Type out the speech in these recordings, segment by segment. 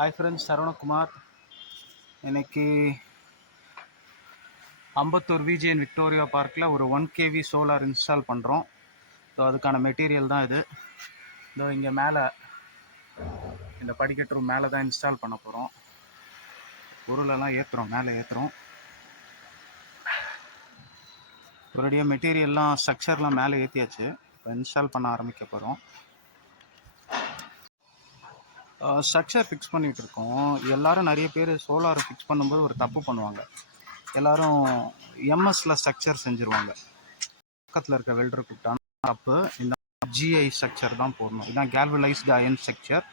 Hi friends, Saravanakumar. இன்னைக்கு Ambattur விஜிஎன் Victoria பார்க்கில் ஒரு 1 kV சோலார் இன்ஸ்டால் பண்ணுறோம். ஸோ அதுக்கான மெட்டீரியல் தான் இது. இதோ இங்கே மேலே இந்த படிக்கட்டு ரூம் மேலே தான் இன்ஸ்டால் பண்ண போகிறோம். பொருளெல்லாம் ஏற்றுறோம், மேலே ஏற்றுறோம். ஒரேடியாக மெட்டீரியல்லாம் ஸ்ட்ரக்சர்லாம் மேலே ஏற்றியாச்சு. இப்போ இன்ஸ்டால் பண்ண ஆரம்பிக்க போகிறோம். ஸ்ட்ரக்சர் ஃபிக்ஸ் பண்ணிகிட்டு இருக்கோம். எல்லோரும் நிறைய பேர் சோலார் ஃபிக்ஸ் பண்ணும்போது ஒரு தப்பு பண்ணுவாங்க. எல்லோரும் எம்எஸ்ல ஸ்ட்ரக்சர் செஞ்சுருவாங்க. பக்கத்தில் இருக்க வெல்டர் கூப்பிட்டான தப்பு. இந்த ஜிஐ ஸ்ட்ரக்சர் தான் போடணும். இதுதான் கேல்வலைஸ்டு அயன் ஸ்ட்ரக்சர்.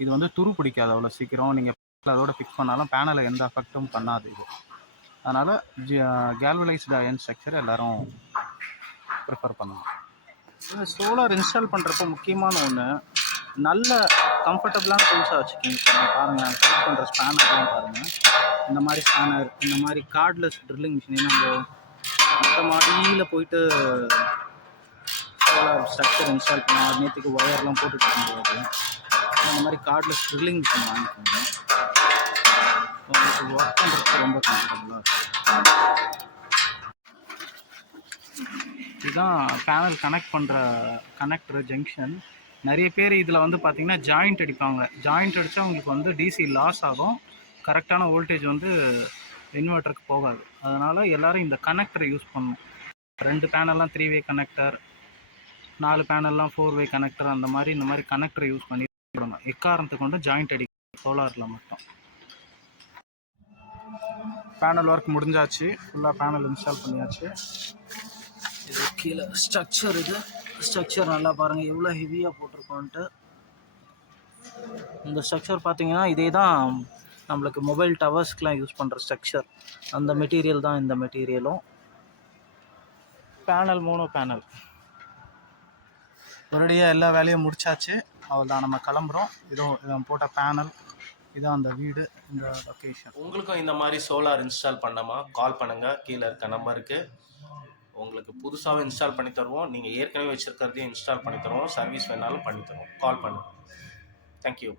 இது வந்து துரு பிடிக்காது அவ்வளோ சீக்கிரம். நீங்கள் அதோட ஃபிக்ஸ் பண்ணாலும் பேனலை எந்த அஃபெக்டும் பண்ணாது இது. அதனால் கேல்வலைஸ்டு அயன் ஸ்ட்ரக்சர் எல்லோரும் ப்ரிஃபர் பண்ணலாம். சோலார் இன்ஸ்டால் பண்ணுறப்ப முக்கியமான ஒன்று, நல்ல கம்ஃபர்டபுளான டூல்ஸாக வச்சுக்கிங்க. பாருங்கள், யூஸ் பண்ணுற ஸ்பேனர்லாம் பாருங்கள். இந்த மாதிரி ஸ்பேனர், இந்த மாதிரி கார்ட்லெஸ் ட்ரில்லிங் மிஷின். நம்ம மொத்த மாடியில் போயிட்டு சோலார் ஸ்ட்ரக்சர் இன்ஸ்டால் பண்ண நேற்றுக்கு ஒயர்லாம் போட்டுட்டு முடியாது. இந்த மாதிரி கார்ட்லெஸ் ட்ரில்லிங் மிஷின் வாங்கிக்கோங்க. உங்களுக்கு ஒர்க் பண்ணுறதுக்கு ரொம்ப கம்ஃபர்டபுளாக இருக்கும். இதுதான் பேனல் கனெக்ட் பண்ணுற கனெக்டர் ஜங்ஷன். நிறைய பேர் இதில் வந்து பார்த்திங்கன்னா ஜாயிண்ட் அடிப்பாங்க. ஜாயிண்ட் அடித்தா உங்களுக்கு வந்து டிசி லாஸ் ஆகும். கரெக்டான வோல்டேஜ் வந்து இன்வெர்ட்டருக்கு போகாது. அதனால் எல்லோரும் இந்த கனெக்டரை யூஸ் பண்ணணும். 2 பேனல்லாம் 3-வே கனெக்டர், 4 பேனல்லாம் 4-வே கனெக்டர், அந்த மாதிரி இந்த மாதிரி கனெக்டரை யூஸ் பண்ணி போடணும். எக்காரணத்துக்கு கொண்டு ஜாயிண்ட் அடிக்கும் சோலாரில் மட்டும். பேனல் ஒர்க் முடிஞ்சாச்சு. ஃபுல்லாக பேனல் இன்ஸ்டால் பண்ணியாச்சு. இது கீழே ஸ்ட்ரக்சர். இது ஸ்ட்ரக்சர் நல்லா பாருங்கள் எவ்வளோ ஹெவியாக போட்டிருக்கோன்ட்டு. இந்த ஸ்ட்ரக்சர் பார்த்தீங்கன்னா இதே தான் நம்மளுக்கு மொபைல் டவர்ஸ்க்கெலாம் யூஸ் பண்ணுற ஸ்ட்ரக்சர். அந்த மெட்டீரியல் தான் இந்த மெட்டீரியலும். பேனல் 3 பேனல் ஒரேடியாக எல்லா வேலையும் முடிச்சாச்சு. அவள் தான், நம்ம கிளம்புறோம். இதை போட்ட பேனல் இதான் அந்த வீடு, இந்த லொக்கேஷன். உங்களுக்கும் இந்த மாதிரி சோலார் இன்ஸ்டால் பண்ணாமா கால் பண்ணுங்கள். கீழே இருக்க நம்பருக்கு உங்களுக்கு புதுசாகவே இன்ஸ்டால் பண்ணி தருவோம். நீங்கள் ஏற்கனவே வச்சுருக்கிறதையும் இன்ஸ்டால் பண்ணி தருவோம். சர்வீஸ் வேணாலும் பண்ணி தருவோம். கால் பண்ணுங்கள். தேங்க்யூ.